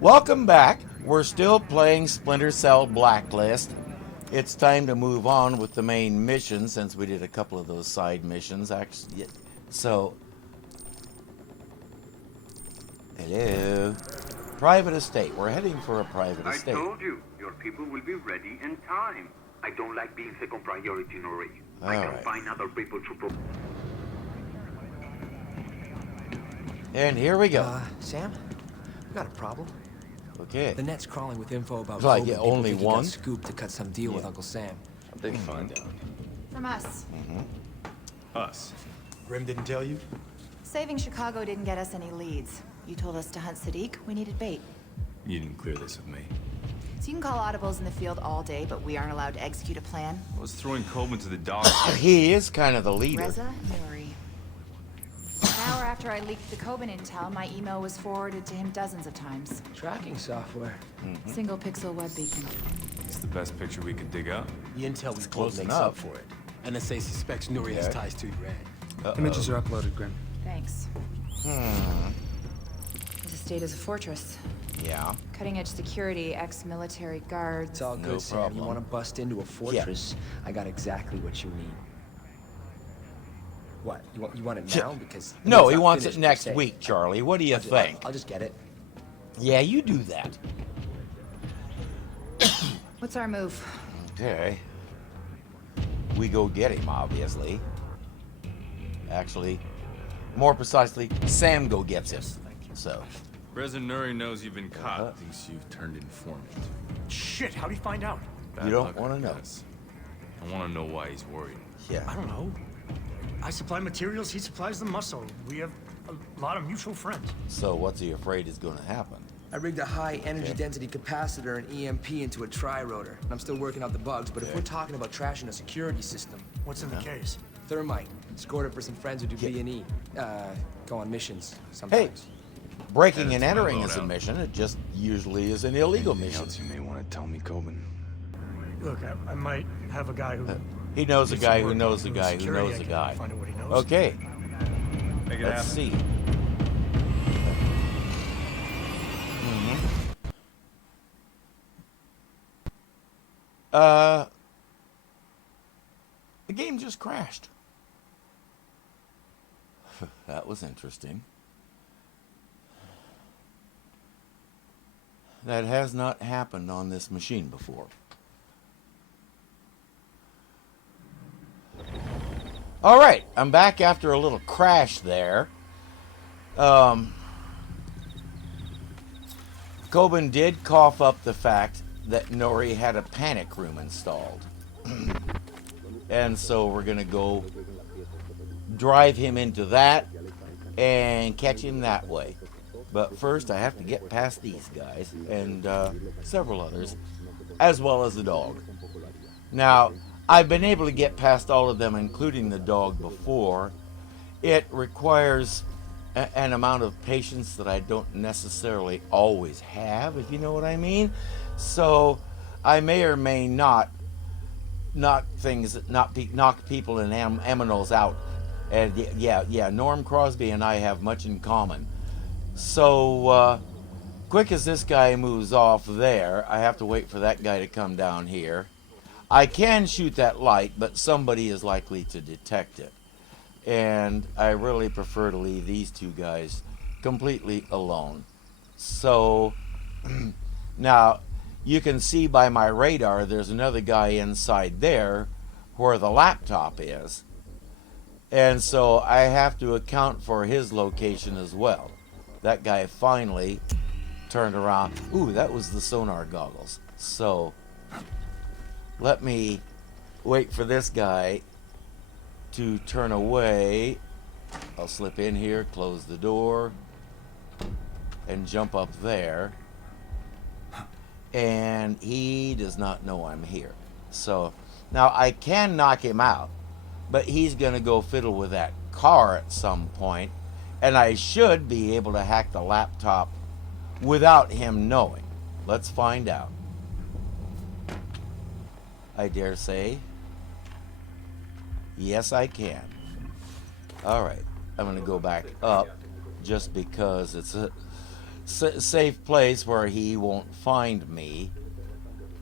Welcome back. We're still playing Splinter Cell Blacklist. It's time to move on with the main mission since we did a couple of those side missions. Actually, so hello, private estate. We're heading for a private estate. I told you, your people will be ready in time. I don't like being second priority, Nouri. I can find other people to. And here we go. Sam, we got a problem. Okay. The net's crawling with info about Like Kobe. only People one? got scooped to cut some deal with Uncle Sam. How'd they find out? From us. Us. Grim didn't tell you? Saving Chicago didn't get us any leads. You told us to hunt Sadiq. We needed bait. You didn't clear this with me. So you can call audibles in the field all day, but we aren't allowed to execute a plan. I was throwing Coleman to the dogs. He is kind of the leader. Reza Nouri. An hour after I leaked the Coben intel, my email was forwarded to him dozens of times. Tracking software. Single pixel web beacon. It's the best picture we could dig up. The intel we close pulled makes enough. up for it. NSA suspects Nouri has ties to Iran. Images are uploaded, Grim. Thanks. This estate is a fortress. Yeah. Cutting-edge security, ex-military guards. It's all good, No Sam. problem. You want to bust into a fortress? I got exactly what you need. What? You want it now? Because No, it's he not wants it finished, next per se. week, Charlie. What do you think? I'll just get it. Yeah, you do that. What's our move? Okay. We go get him, obviously. Actually, more precisely, Sam go gets him. So, Reza Nouri knows you've been caught. Thinks you've turned informant. Shit, how'd he find out? Bad You don't luck, wanna I know. guess. I want to know why he's worried. I yeah. don't know. I supply materials, he supplies the muscle. We have a lot of mutual friends. So, what's he afraid is going to happen? I rigged a high energy density capacitor and EMP into a tri-rotor. I'm still working out the bugs, but if we're talking about trashing a security system, What's in the case? thermite. Scored it for some friends who do B&E. Go on missions sometimes. Breaking and That's my entering is a loadout. mission. It just usually is an illegal Anything mission. else you may want to tell me, Coben? Look, I might have a guy who... He knows a needs guy some who work knows a on guy who security. knows I a can guy. Find out what he knows. Okay, Make it let's happen. see. The game just crashed. That was interesting. That has not happened on this machine before. All right, I'm back after a little crash there. Coben did cough up the fact that Nouri had a panic room installed. And so we're going to go drive him into that and catch him that way. But first I have to get past these guys and several others, as well as the dog. Now, I've been able to get past all of them, including the dog, before. It requires an amount of patience that I don't necessarily always have, if you know what I mean. So I may or may not knock people and aminals out. And yeah, Norm Crosby and I have much in common. So quick as this guy moves off there, I have to wait for that guy to come down here. I can shoot that light, but somebody is likely to detect it. And I really prefer to leave these two guys completely alone. So now you can see by my radar there's another guy inside there where the laptop is. And so I have to account for his location as well. That guy finally turned around. Ooh, that was the sonar goggles. So let me wait for this guy to turn away. I'll slip in here, close the door, and jump up there. And he does not know I'm here. So now I can knock him out, but he's going to go fiddle with that car at some point, and I should be able to hack the laptop without him knowing. Let's find out. I dare say, yes, I can. All right, I'm going to go back up just because it's a safe place where he won't find me.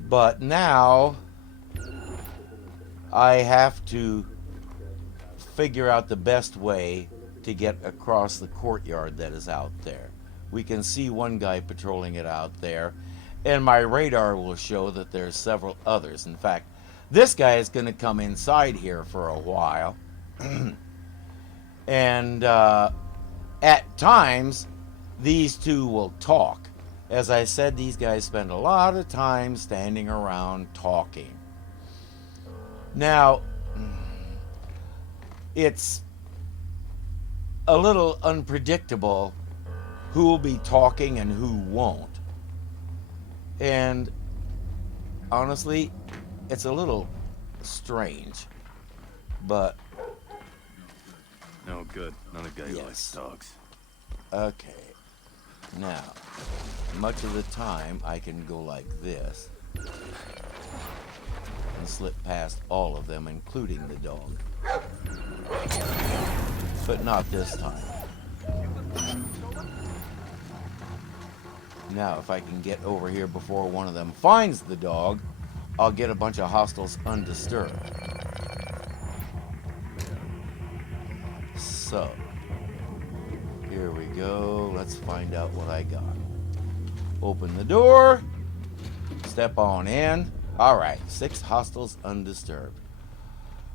But now I have to figure out the best way to get across the courtyard that is out there. We can see one guy patrolling it out there, and my radar will show that there's several others. In fact, this guy is going to come inside here for a while. And at times, these two will talk. As I said, these guys spend a lot of time standing around talking. Now, it's a little unpredictable who will be talking and who won't. And honestly, it's a little strange. But No good. Not a guy who Yes. likes dogs. okay. Now, much of the time I can go like this and slip past all of them, including the dog. But not this time. Now, if I can get over here before one of them finds the dog, I'll get a bunch of hostiles undisturbed. So, here we go. Let's find out what I got. Open the door. Step on in. Alright, 6 hostiles undisturbed.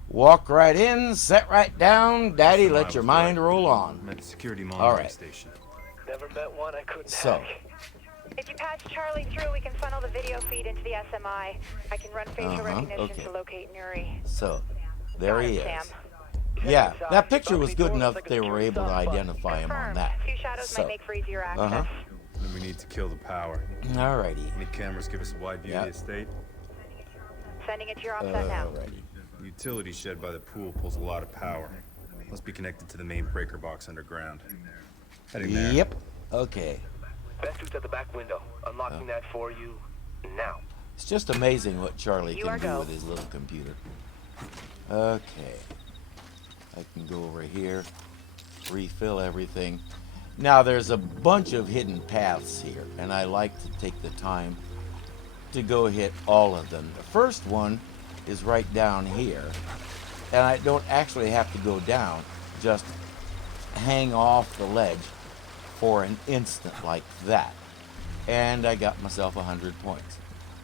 Walk right in, sit right down. Daddy, let your mind roll on. I'm at the security monitoring right. station. Never met one I couldn't So, hack. If you pass Charlie through, we can funnel the video feed into the SMI. I can run facial recognition okay. to locate Nouri. So, there Got he him, is. Sam. Yeah, that picture was good enough that they were able to identify him on Confirmed. that. Few shadows So, might make for easier access. Then we need to kill the power. alrighty. Any cameras give us a wide view of the Yep. estate? Sending it to your offset now. Alrighty. The utility shed by the pool pulls a lot of power. Must be connected to the main breaker box underground. Heading there. Yep. Okay. Best suit's at the back window. Unlocking that for you now. It's just amazing what Charlie You can are do go. with his little computer. Okay. I can go over here, refill everything. Now there's a bunch of hidden paths here, and I like to take the time to go hit all of them. The first one is right down here, and I don't actually have to go down, just hang off the ledge for an instant like that. And I got myself 100 points.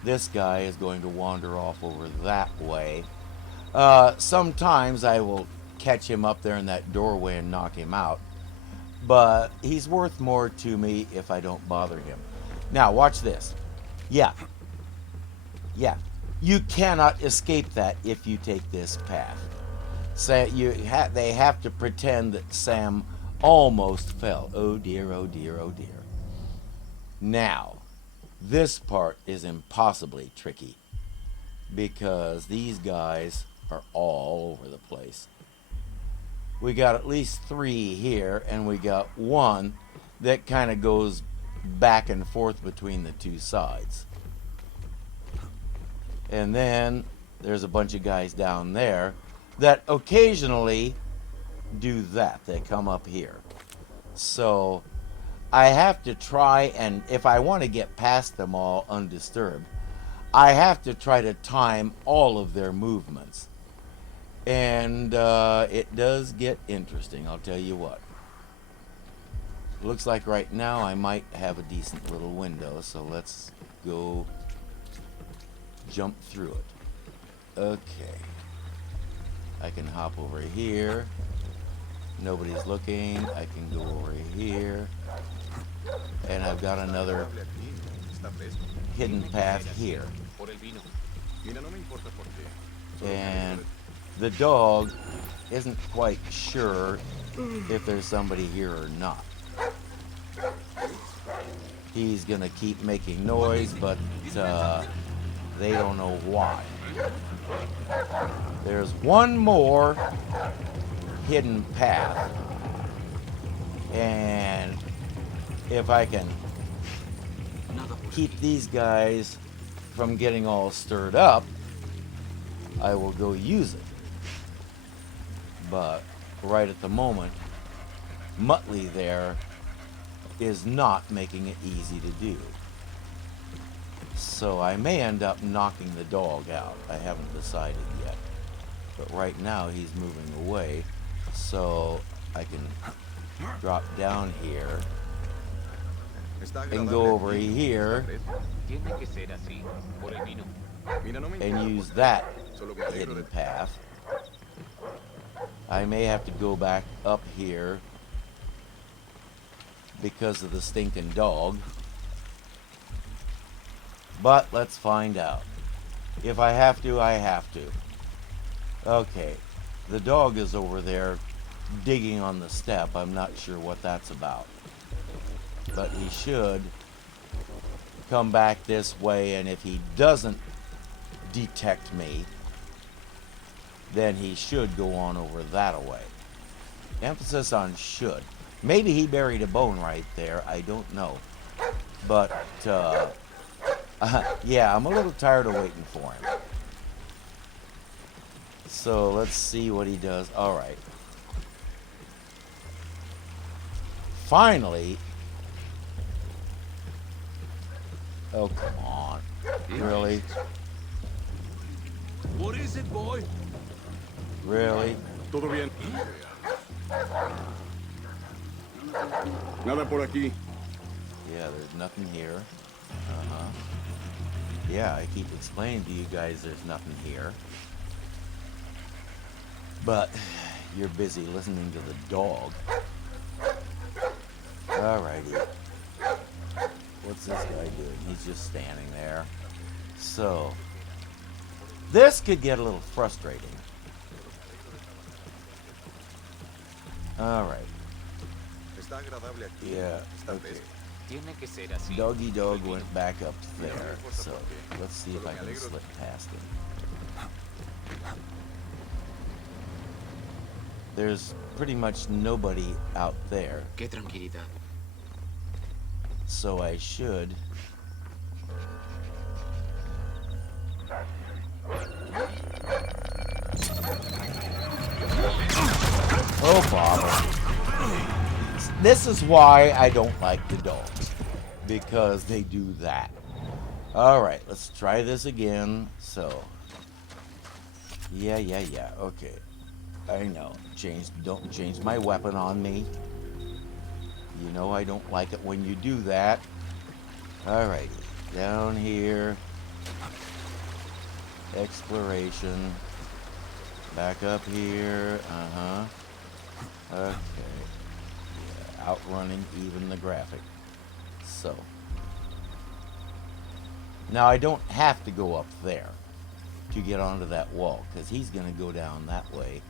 This guy is going to wander off over that way. Sometimes I will catch him up there in that doorway and knock him out, but he's worth more to me if I don't bother him. Now watch this. Yeah, you cannot escape that if you take this path. They have to pretend that Sam almost fell. Oh dear, oh dear, oh dear. Now, this part is impossibly tricky because these guys are all over the place. We got at least 3 here, and we got one that kind of goes back and forth between the 2 sides. And then there's a bunch of guys down there that occasionally do that. They come up here. So I have to try, and if I want to get past them all undisturbed, I have to try to time all of their movements. And it does get interesting, I'll tell you what. Looks like right now I might have a decent little window, so let's go jump through it. Okay. I can hop over here. Nobody's looking. I can go over here. And I've got another hidden path here. And the dog isn't quite sure if there's somebody here or not. He's gonna keep making noise, but they don't know why. There's one more hidden path, and if I can keep these guys from getting all stirred up, I will go use it. But right at the moment, Muttley there is not making it easy to do. So I may end up knocking the dog out. I haven't decided yet. But right now he's moving away. So I can drop down here and go over here and use that hidden path. I may have to go back up here because of the stinking dog. But let's find out. If I have to, I have to. Okay. The dog is over there digging on the step. I'm not sure what that's about. But he should come back this way, and if he doesn't detect me, then he should go on over that way. Emphasis on should. Maybe he buried a bone right there. I don't know. But, yeah, I'm a little tired of waiting for him. So, let's see what he does. Alright. Finally. Oh, come on. Really? What is it, boy? Really? Todo bien. Nada por aquí. Yeah, there's nothing here. Yeah, I keep explaining to you guys there's nothing here. But you're busy listening to the dog. Alrighty. What's this guy doing? He's just standing there. So, this could get a little frustrating. Alright. Yeah, okay. Doggy dog went back up there, so let's see if I can slip past him. There's pretty much nobody out there. So I should... Oh, bother. This is why I don't like the dogs. Because they do that. Alright, let's try this again. So. Yeah, okay. I know. Don't change my weapon on me. You know I don't like it when you do that. Alrighty. Down here. Exploration. Back up here. Okay. Yeah, outrunning even the graphic. So. Now I don't have to go up there to get onto that wall, because he's going to go down that way.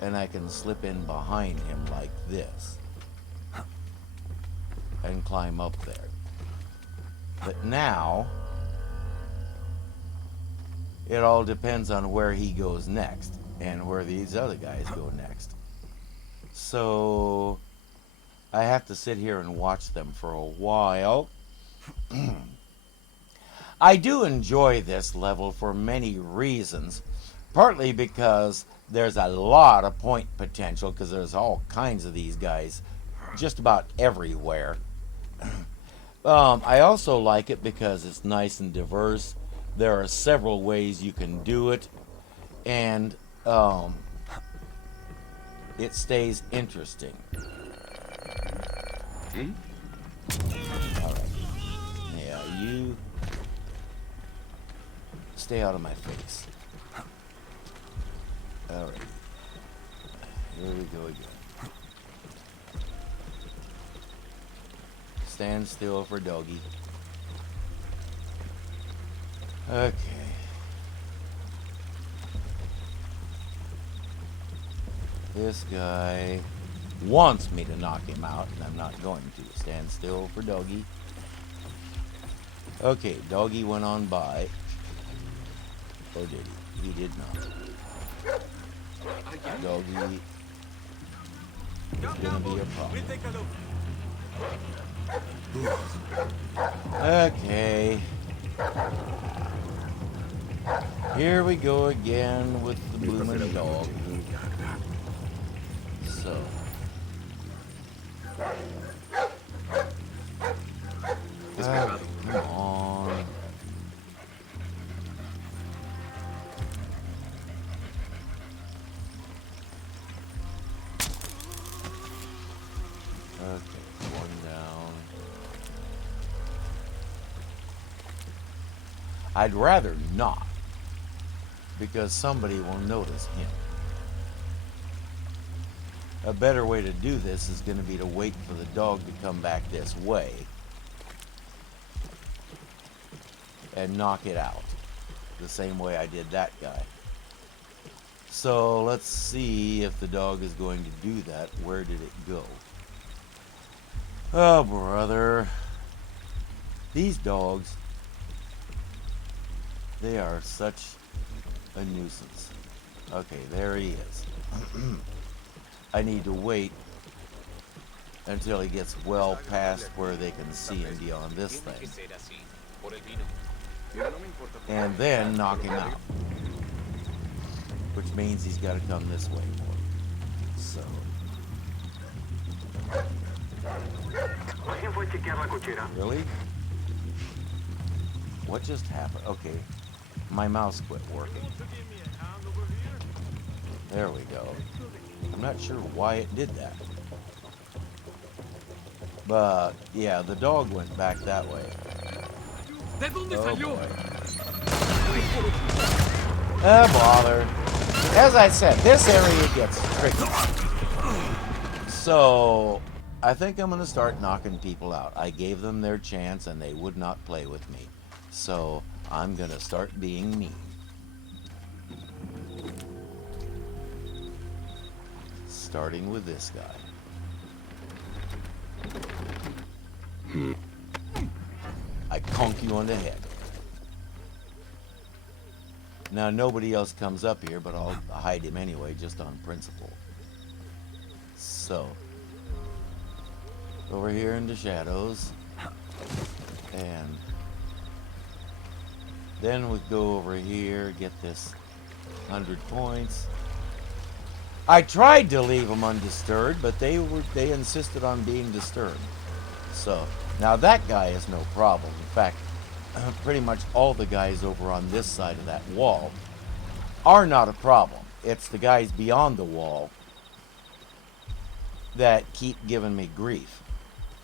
And I can slip in behind him like this. And climb up there. But now, it all depends on where he goes next. And where these other guys go next. So, I have to sit here and watch them for a while. I do enjoy this level for many reasons. Partly because there's a lot of point potential, because there's all kinds of these guys just about everywhere. I also like it because it's nice and diverse. There are several ways you can do it, and it stays interesting. Alright. Yeah, you stay out of my face. Alright. Here we go again. Stand still for doggy. Okay. This guy wants me to knock him out, and I'm not going to. Stand still for doggy. Okay, doggy went on by. Or did he? He did not. Doggy is gonna be a problem. Okay. Here we go again with the bloomin' dog. So. Come on. Okay, one down. I'd rather not, because somebody will notice him. A better way to do this is going to be to wait for the dog to come back this way and knock it out the same way I did that guy. So let's see if the dog is going to do that. Where did it go? Oh, brother. These dogs, they are such a nuisance. Okay, there he is. I need to wait until he gets well past where they can see him beyond this thing. And then knock him out. Which means he's got to come this way more. So. Really? What just happened? Okay. My mouse quit working. There we go. I'm not sure why it did that. But, yeah, the dog went back that way. Oh, boy. Bother. As I said, this area gets tricky. So, I think I'm going to start knocking people out. I gave them their chance and they would not play with me. So, I'm going to start being mean. Starting with this guy. I conk you on the head. Now, nobody else comes up here, but I'll hide him anyway, just on principle. So, over here in the shadows. And then we go over here, get this 100 points. I tried to leave them undisturbed, but they insisted on being disturbed. So, now that guy is no problem. In fact, pretty much all the guys over on this side of that wall are not a problem. It's the guys beyond the wall that keep giving me grief.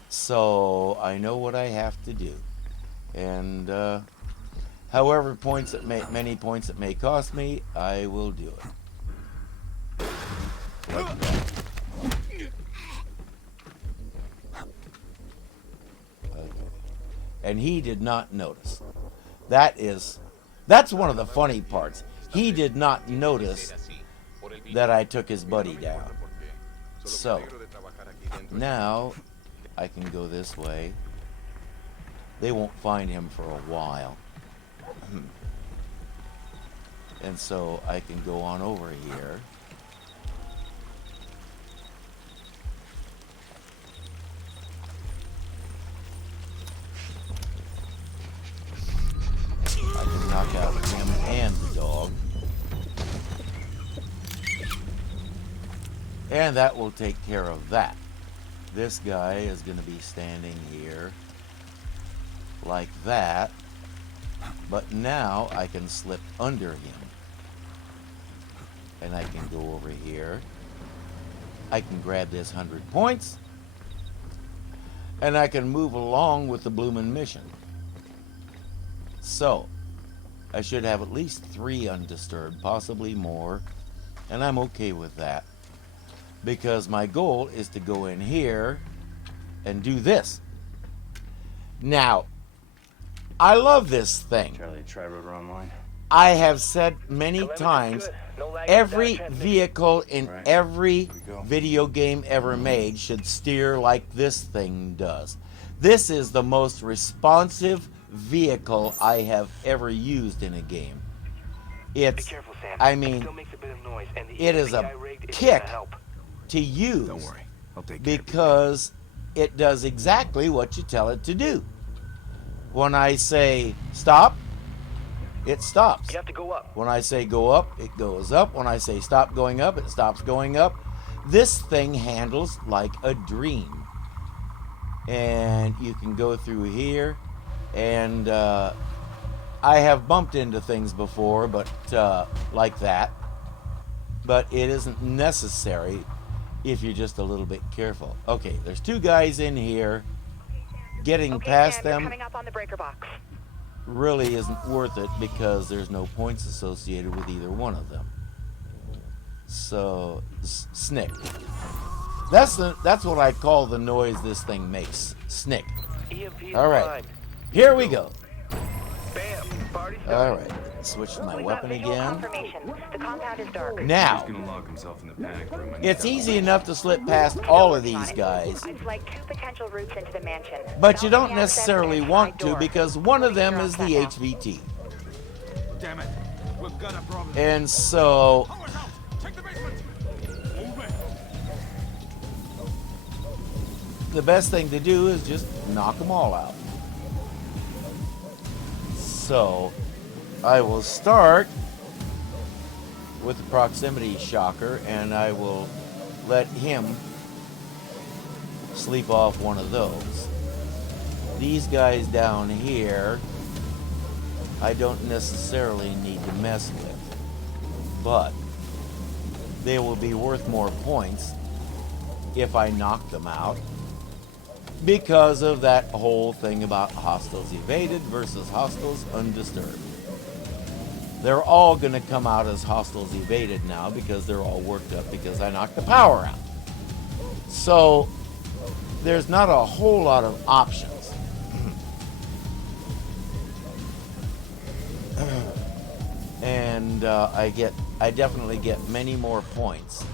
So, I know what I have to do. And, however many points it may cost me, I will do it. Like that. Okay. And he did not notice. That's one of the funny parts. He did not notice that I took his buddy down. So, now I can go this way. They won't find him for a while. And so I can go on over here. I can knock out him and the dog. And that will take care of that. This guy is going to be standing here like that. But now I can slip under him. And I can go over here. I can grab this 100 points. And I can move along with the bloomin' mission. So, I should have at least 3 undisturbed, possibly more. And I'm okay with that. Because my goal is to go in here and do this. Now, I love this thing. Charlie, try Rotor Online. I have said many times, every vehicle in every video game ever made should steer like this thing does. This is the most responsive vehicle I have ever used in a game. It's, I mean, it is a kick to use. Don't worry, I'll take because it does exactly what you tell it to do. When I say stop, it stops. You have to go up. When I say go up, it goes up. When I say stop going up, it stops going up. This thing handles like a dream. And you can go through here And I have bumped into things before, but like that. But it isn't necessary if you're just a little bit careful. Okay, there's two guys in here. Getting past Sam, you're them coming up on the breaker box. really isn't worth it because there's no points associated with either one of them. So, snick. That's what I call the noise this thing makes. Snick. EMP All right, prime. here we go. Bam. Party All started. right, switch to my We've got weapon visual again. confirmation. The compound is dark. Now, He's gonna lock himself in the panic room. it's easy enough to slip past all of these guys, I've flagged 2 potential routes into the mansion. but you Stop don't the access necessarily and want side to door. because one of them You're is all the set now. HVT. Damn it. We've got a problem. And so, Check the basement. Move it. the best thing to do is just knock them all out. So, I will start with the proximity shocker, and I will let him sleep off one of those. These guys down here, I don't necessarily need to mess with, but they will be worth more points if I knock them out because of that whole thing about hostiles evaded versus hostiles undisturbed. They're all going to come out as hostiles evaded now because they're all worked up because I knocked the power out. So there's not a whole lot of options. And I definitely get many more points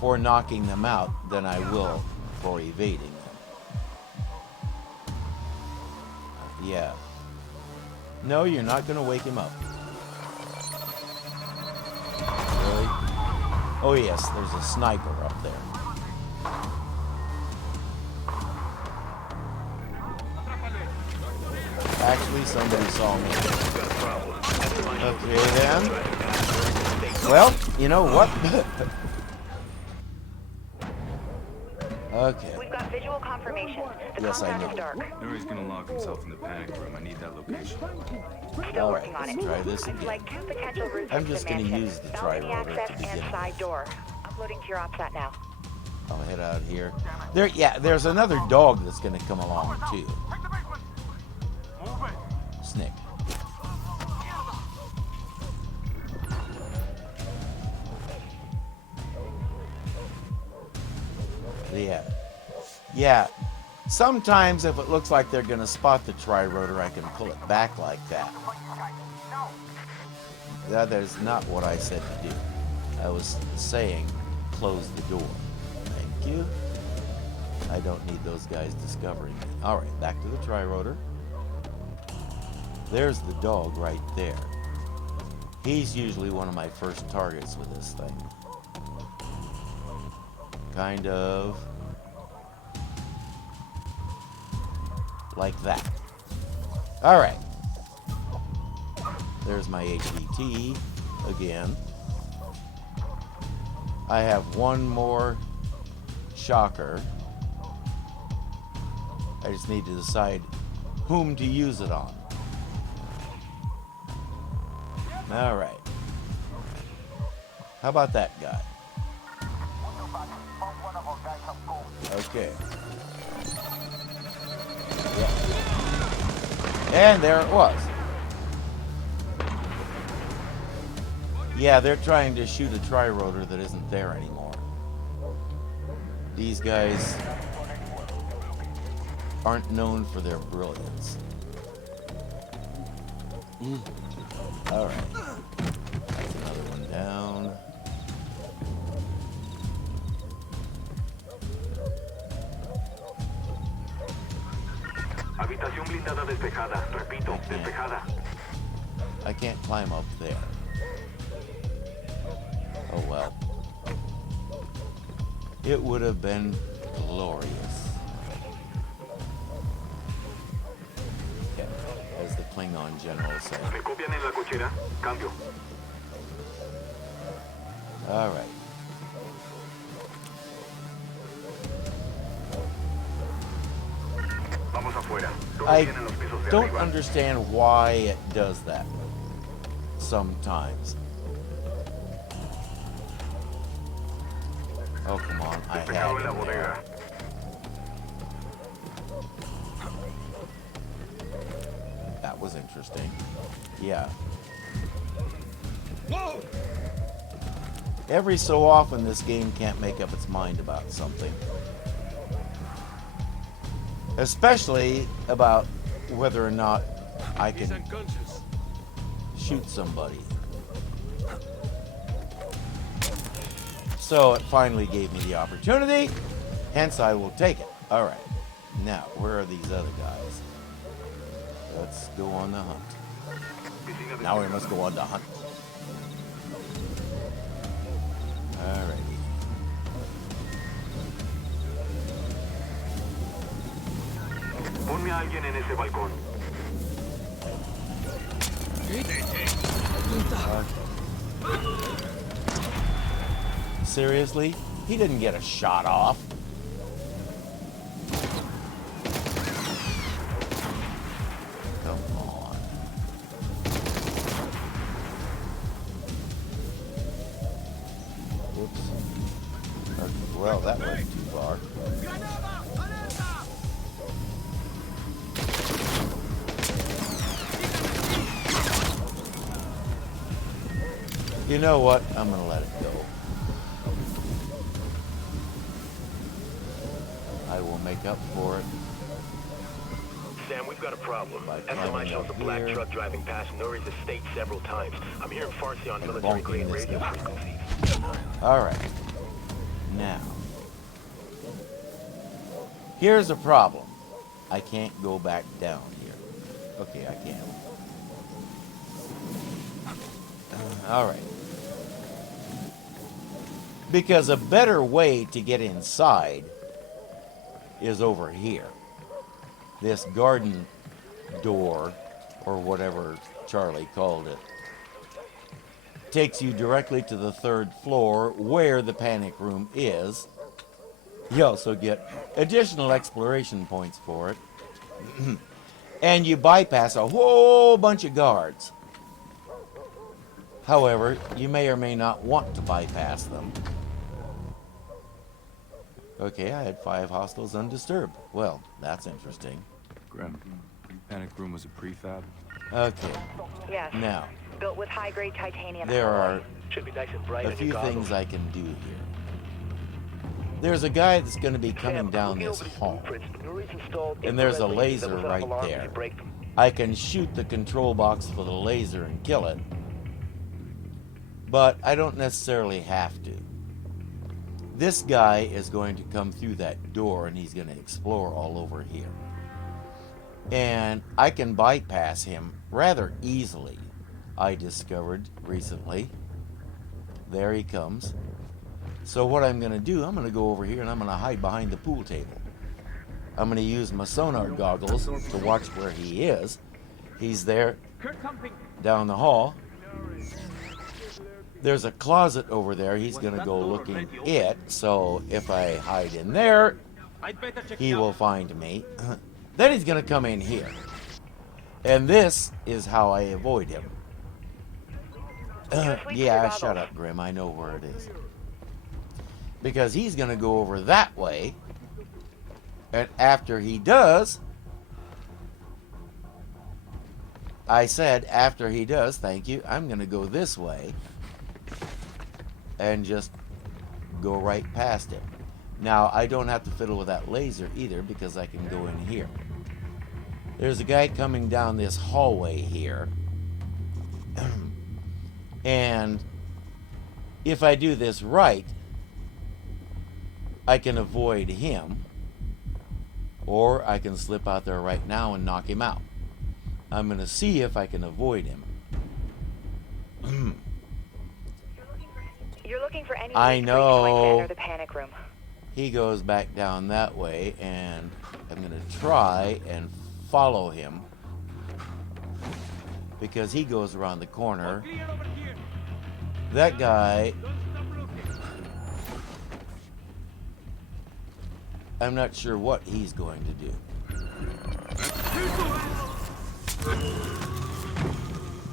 for knocking them out than I will for evading them. Yeah. No, you're not going to wake him up. Really? Oh yes, there's a sniper up there. Actually, somebody saw me. Okay then. Well, you know what? Okay. We've got visual confirmation. The Yes, I compound know. is dark. Nuri's gonna lock himself in the panic room. I need that location. Still All working right, on let's it. try this I've again. flagged 2 potential routes I'm into just the gonna mansion. use the Balcony tri-rotor to access begin and with. side door. Uploading to your OPSAT now. I'll head out here. There's another dog that's going to come along too. Check the basement. Move it. Snick. Yeah. Sometimes if it looks like they're going to spot the tri-rotor, I can pull it back like that. That is not what I said to do. I was saying close the door. Thank you. I don't need those guys discovering me. All right, back to the tri-rotor. There's the dog right there. He's usually one of my first targets with this thing. Kind of like that. All right. There's my HVT again. I have one more shocker. I just need to decide whom to use it on. All right. How about that guy? Okay. Yeah. And there it was. Yeah, they're trying to shoot a tri-rotor that isn't there anymore. These guys aren't known for their brilliance. All right. That's another one down. Habitación blindada despejada. Repito, despejada. I can't climb up there. Oh well. It would have been glorious. Yeah, as the Klingon general said. ¿Me copian en la cochera? Cambio. All right. Vamos afuera. I don't understand why it does that sometimes. Oh, come on. I had him there. That was interesting. Yeah. Whoa! Every so often, this game can't make up its mind about something. Especially about whether or not I He's can unconscious. shoot somebody. So it finally gave me the opportunity, hence I will take it. All right. Now, where are these other guys? Let's go on the hunt. Now we must go on the hunt. Alrighty. Ponme a alguien en ese balcón. Seriously? He didn't get a shot off. Come on. Whoops. Well, that went too far. You know what? I'm gonna let it go. I will make up for it. Sam, we've got a problem. By SMI climbing shows a up black here. truck driving past Nouri's estate several times. I'm hearing Farsi on And military-grade bonking this radio guy. frequencies. All right. Now, here's a problem. I can't go back down here. Okay, I can. All right. Because a better way to get inside is over here. This garden door, or whatever Charlie called it, takes you directly to the 3rd floor where the panic room is. You also get additional exploration points for it. And you bypass a whole bunch of guards. However, you may or may not want to bypass them. Okay, I had 5 hostiles undisturbed. Well, that's interesting. Grim, panic room was a prefab. Okay, Yes. now, Built with high-grade titanium. there alloy. are Should be nice and bright a in few your goggles. things I can do here. There's a guy that's going to be coming Sam, down looking this over these hall. blueprints, Nouri's installed And there's a infrared lasers that laser will set off right alarms if there. you break them. I can shoot the control box for the laser and kill it, but I don't necessarily have to. This guy is going to come through that door and he's going to explore all over here. And I can bypass him rather easily, I discovered recently. There he comes. So what I'm going to do, I'm going to go over here and I'm going to hide behind the pool table. I'm going to use my sonar goggles to watch where he is. He's there down the hall. There's a closet over there. He's going to go looking it. So if I hide in there, he will find me. Then he's going to come in here. And this is how I avoid him. Yeah, shut up, Grim. I know where it is. Because he's going to go over that way. And after he does, I said after he does, thank you, I'm going to go this way and just go right past him. Now, I don't have to fiddle with that laser either because I can go in here. There's a guy coming down this hallway here. And if I do this right, I can avoid him. Or I can slip out there right now and knock him out. I'm going to see if I can avoid him. You're looking for any I weak breach points to know. enter the panic room. He goes back down that way, and I'm going to try and follow him because he goes around the corner. That guy, I'm not sure what he's going to do.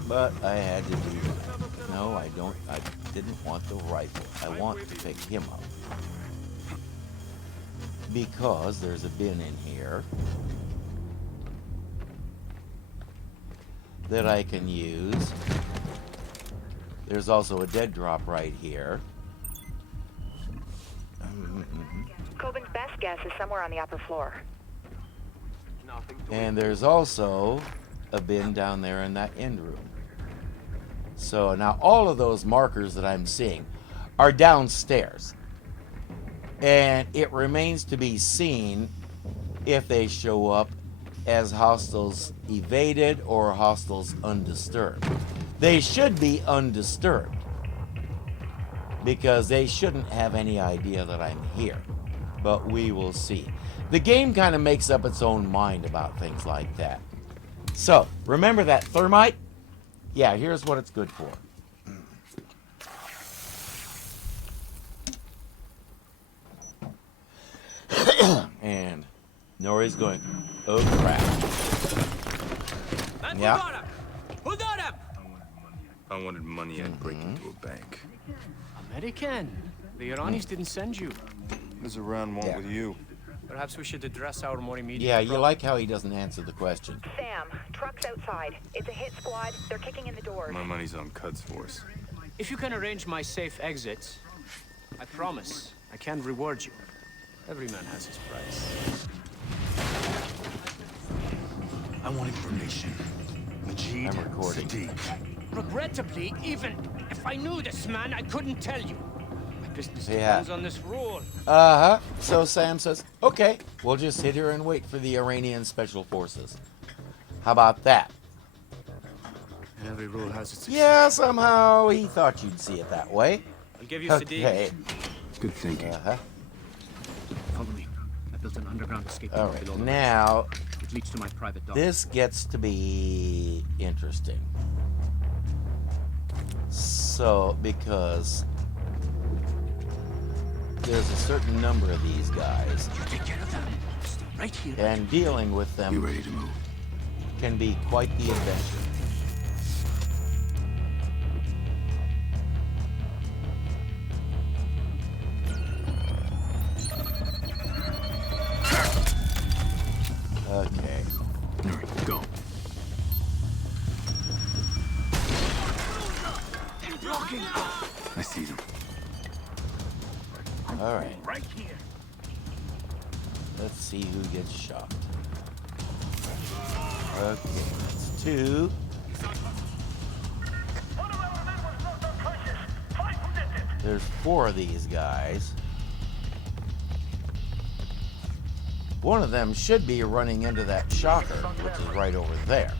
But I had to do that. No, I don't. I didn't want the rifle. I want to pick him up. Because there's a bin in here that I can use. There's also a dead drop right here. Coben's best guess is somewhere on the upper floor. And there's also a bin down there in that end room. So now all of those markers that I'm seeing are downstairs. And it remains to be seen if they show up as hostiles evaded or hostiles undisturbed. They should be undisturbed because they shouldn't have any idea that I'm here. But we will see. The game kind of makes up its own mind about things like that. So, remember that thermite? Yeah, here's what it's good for. And Nouri's going, oh crap. Yeah. I wanted money, I'd break into a bank. American. The Iranis didn't send you. There's a round one with you. Perhaps we should address our more immediate Yeah, you like how he doesn't answer the question. Sam, truck's outside. It's a hit squad. They're kicking in the doors. My money's on Cud's force. If you can arrange my safe exit, I promise I can reward you. Every man has his price. I want information. Majid I'm recording. Sadiq. Regrettably, even if I knew this man, I couldn't tell you. My business Yeah. depends on this rule. Uh-huh. So Sam says, okay, we'll just sit here and wait for the Iranian Special Forces. How about that? Every rule has its Yeah, somehow he thought you'd see it that way. I'll give you Okay. Sadiq. Good thinking. Uh-huh. Follow me. I built an underground escape All tunnel below right, the now It leads to my private dock. this gets to be interesting. So, because there's a certain number of these guys, Take care of them. Stay right here. and dealing with You them ready to move? can be quite the adventure. Okay. Nuri, go. I see them. All right. Right here. Let's see who gets shot. Okay, that's two. There's four of these guys. One of them should be running into that shocker, which is right over there.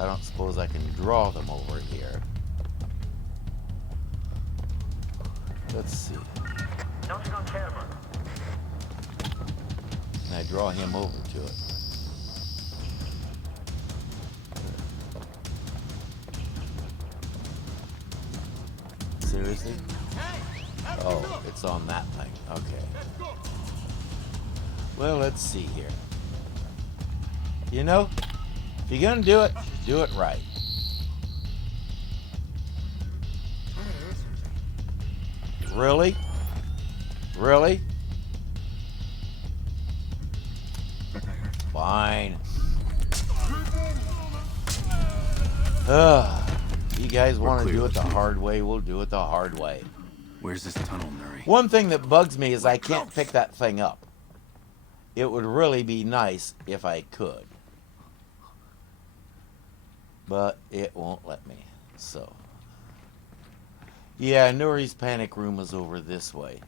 I don't suppose I can draw them over here. Let's see. Nothing on camera. Can I draw him over to it? Seriously? Oh, it's on that thing. Okay. Well, let's see here. You know, if you're gonna do it right. Really? Really? Fine. You guys want to do it the hard way, we'll do it the hard way. Where's this tunnel, Nuri? One thing that bugs me is I can't pick that thing up. It would really be nice if I could. But it won't let me, so. Yeah, Nuri's panic room is over this way.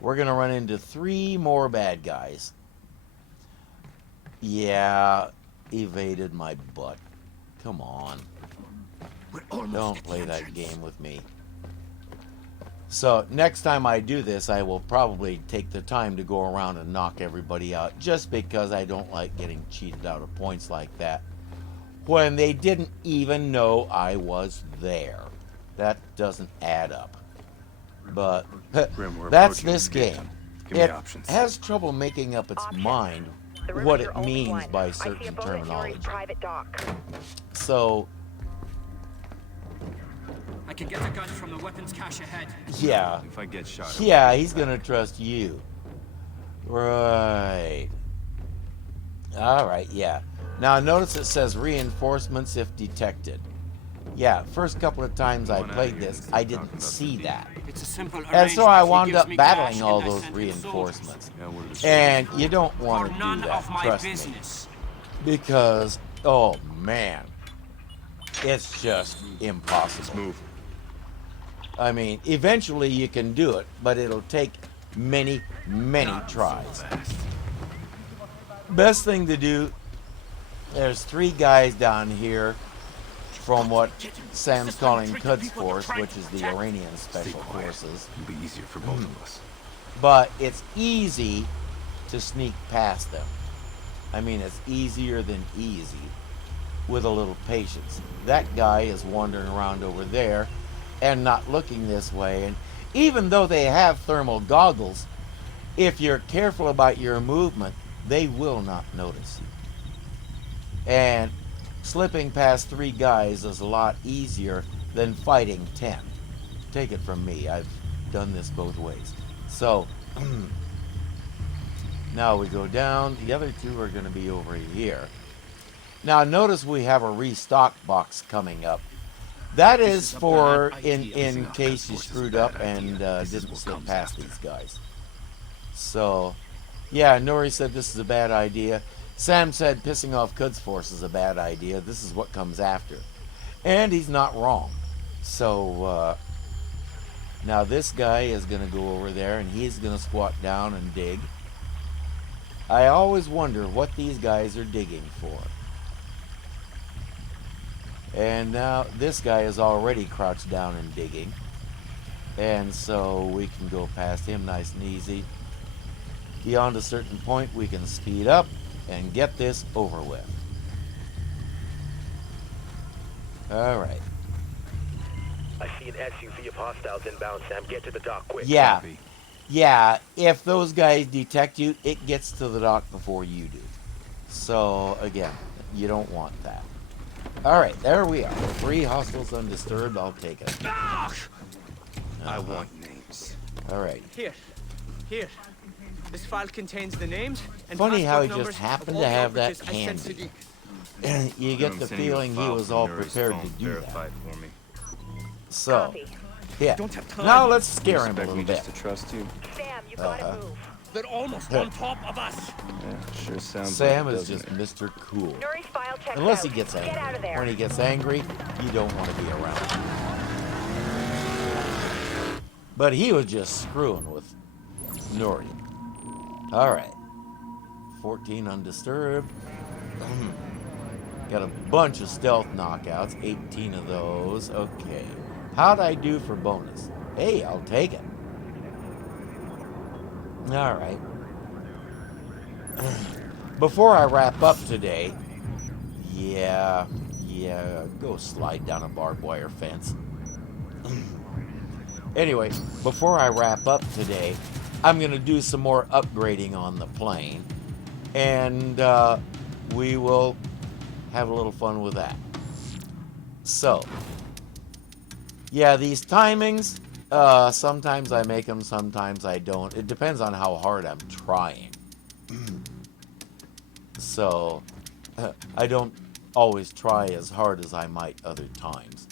We're gonna run into 3 more bad guys. Yeah, evaded my butt. Come on. Don't play that game with me. So, next time I do this, I will probably take the time to go around and knock everybody out, just because I don't like getting cheated out of points like that when they didn't even know I was there. That doesn't add up. But that's this game. Give me it options. has trouble making up its mind what it means by certain terminology. So, I can get the guns from the weapons cache ahead. yeah. If I get shot. Yeah, he's gonna trust you. Right. Alright, yeah. Now notice it says reinforcements if detected. Yeah, first couple of times I played this, I didn't see that. It's a simple And so I arrangement. He wound gives up me battling cash all and I those send him soldiers. reinforcements. Yeah, what are the And you don't want For to none do that, of my trust me. business. Because, oh man, it's just impossible. move? I mean, eventually you can do it, but it'll take many, many tries. Best thing to do, there's 3 guys down here from what Sam's calling Quds Force, which is the Iranian Special Forces. It'll be easier for both of us. But it's easy to sneak past them. I mean, it's easier than easy with a little patience. That guy is wandering around over there and not looking this way. And even though they have thermal goggles, if you're careful about your movement, they will not notice you. And slipping past 3 guys is a lot easier than fighting 10. Take it from me, I've done this both ways. So, now we go down. The other 2 are going to be over here. Now notice we have a restock box coming up. That is for in case you screwed up and didn't slip past these guys. So, yeah, Nouri said this is a bad idea. Sam said pissing off Quds Force is a bad idea. This is what comes after. And he's not wrong. So, now this guy is going to go over there and he's going to squat down and dig. I always wonder what these guys are digging for. And now this guy is already crouched down and digging. And so we can go past him nice and easy. Beyond a certain point, we can speed up and get this over with. Alright. I see an SUV of hostiles inbound, Sam. Get to the dock quick. Yeah. Copy. Yeah, if those guys detect you, it gets to the dock before you do. So, again, you don't want that. Alright, there we are. 3 hostiles undisturbed, I'll take it. I want names. Alright. Here. This file contains the names and Funny how he passport just numbers happened of all to the have that operatives I sent to handy. the- You get the feeling he was all prepared to do that. For me. So, yeah. Now let's scare him a little bit. to trust you? Sam, you gotta move. They're almost on top of us. Yeah, sure sounds Sam like it, is just doesn't it? Mr. Cool. Nuri's file checked Unless out. he gets Get out of angry. there. When he gets angry, you don't want to be around. But he was just screwing with Nouri. Alright. 14 undisturbed. Got a bunch of stealth knockouts. 18 of those. Okay. How'd I do for bonus? Hey, I'll take it. Alright. Before I wrap up today, yeah, go slide down a barbed wire fence. Anyway, before I wrap up today, I'm going to do some more upgrading on the plane, and we will have a little fun with that. So, yeah, these timings, sometimes I make them, sometimes I don't. It depends on how hard I'm trying. So, I don't always try as hard as I might other times.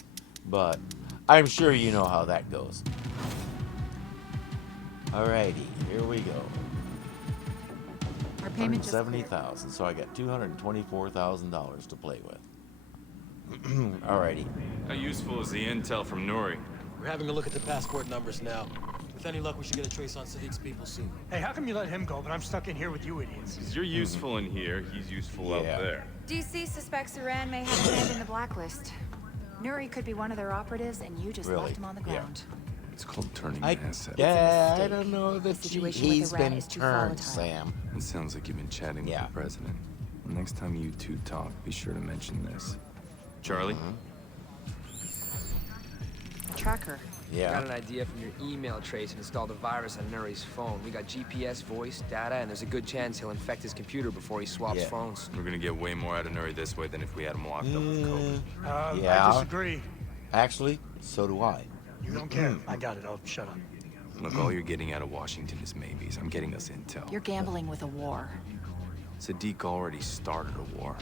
But I'm sure you know how that goes. Alrighty, here we go. Our payment just cleared. $170,000, so I got $224,000 to play with. Alrighty. How useful is the intel from Nouri? We're having a look at the passport numbers now. With any luck, we should get a trace on Sadiq's people soon. Hey, how come you let him go, but I'm stuck in here with you idiots? Because you're useful in here, he's useful out there. DC suspects Iran may have a hand in the Blacklist. Nouri could be one of their operatives, and you just Really? left him on the ground. It's called turning I an asset. don't know that The situation with he's Iran been is too turned, volatile. Sam. It sounds like you've been chatting Yeah. with the president. Next time you two talk, be sure to mention this. Charlie? track her. Yeah. Got an idea from your email trace and installed a virus on Nuri's phone. We got GPS, voice, data, and there's a good chance he'll infect his computer before he swaps phones. We're gonna get way more out of Nouri this way than if we had him locked up with COVID. Yeah. I disagree. Actually, so do I. You don't care. I got it. I'll shut up. Look, all you're getting out of Washington is maybes. I'm getting us intel. You're gambling with a war. Sadiq already started a war.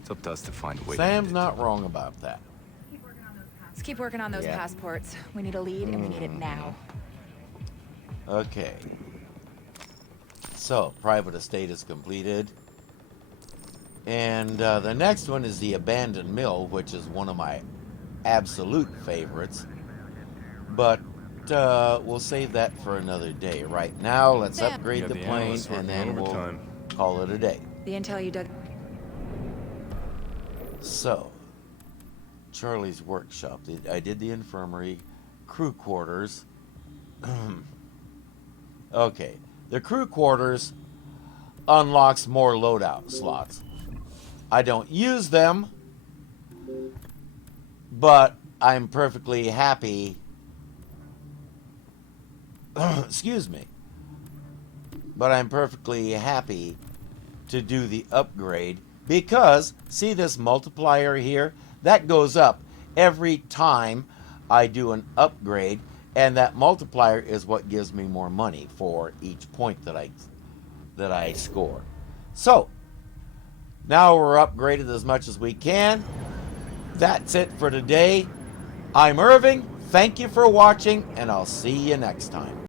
It's up to us to find a way Sam's to not wrong about that. Let's keep working on those Yeah. passports. We need a lead, and we need it now. Okay. So, private estate is completed. And the next one is the abandoned mill, which is one of my absolute favorites. But we'll save that for another day. Right now, let's upgrade Yeah, the the plane, analysts and working then we'll overtime. call it a day. The intel you dug. So, Charlie's workshop. I did the infirmary, crew quarters. Okay, the crew quarters unlocks more loadout slots. I don't use them, but I'm perfectly happy. Excuse me. But I'm perfectly happy to do the upgrade because, see this multiplier here? That goes up every time I do an upgrade, and that multiplier is what gives me more money for each point that I score. So, now we're upgraded as much as we can. That's it for today. I'm Irving. Thank you for watching, and I'll see you next time.